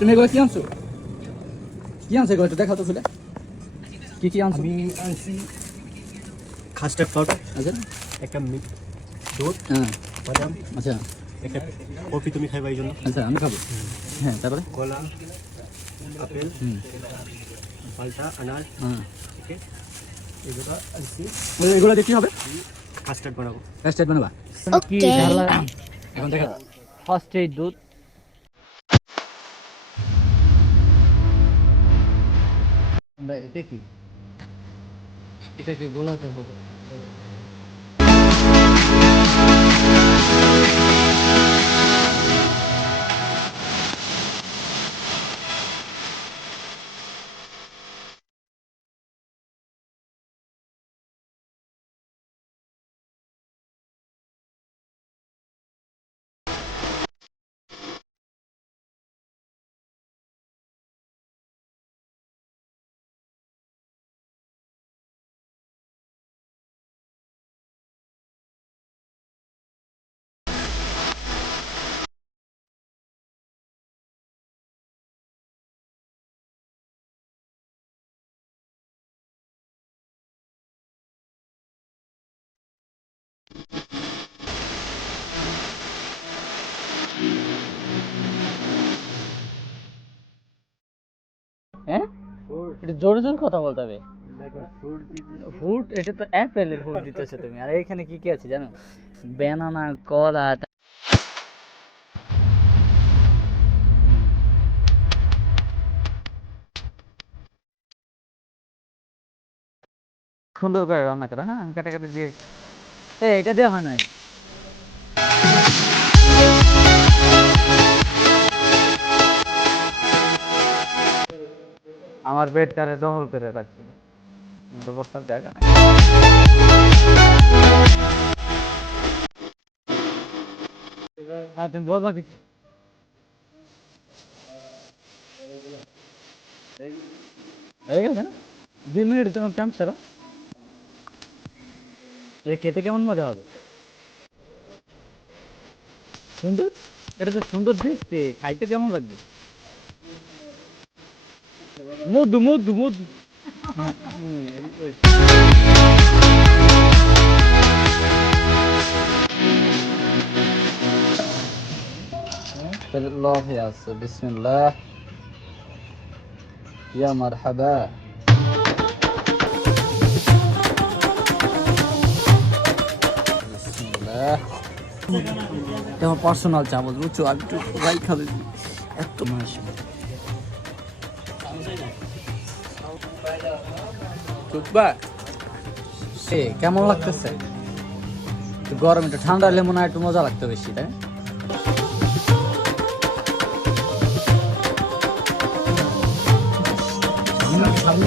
তুমি এগুলো কি আনছো? কি আনছো এগুলো একটু দেখাও তো খুলে। কি আনছো? আমি আনছি খাস্টার্ড পাউডার, আচ্ছা একটা দুধ, হ্যাঁ বাদাম, আচ্ছা একটা কফি তুমি খাইবা এই জন্য, আচ্ছা আমি খাবো। হ্যাঁ তারপরে কলা, আপেল, পাল্টা, আনার, হ্যাঁ ওকে এগুলো আনছি। এগুলো দিয়ে কি হবে? কাস্টার্ড বানাবো। রেস্টেড বানাবা? কি ঢালা এখন দেখা ফার্স্ট এই দুধ এটা কি গোলাতে হবে হ্যাঁ এটা জোরে জোরে কথা বলতে হবে ফ্রুট এটা তো অ্যাপেলের ফ্রুট দিতেছে তুমি আর এখানে কি কি আছে জানো ব্যানানা কলা সুন্দর করে রান্না করো হ্যাঁ কাটা কাটা দিয়ে এটা দেওয়া হয় নাই আমার পেটটারে দখল করে রাখছে কিন্তু বসার জায়গা নাই হ্যাঁ তুমি বলবা কি হয়ে গেছে না 2 মিনিট তোমার চান্স ছাড়া খেতে কেমন মজা হবে সুন্দর এটা তো সুন্দর দেখতে খাইতে কেমন লাগবে মধু মধু মধু الله يا بسم الله يا مرحبا بسم الله এটা আমার পার্সোনাল চামচ বুঝছো আমি একটু রাই খাবে এত মাসি চুপবা কেমন লাগতেছে গরম একটু ঠান্ডা হলে মনে হয় একটু মজা লাগতো বেশি তাই সামনে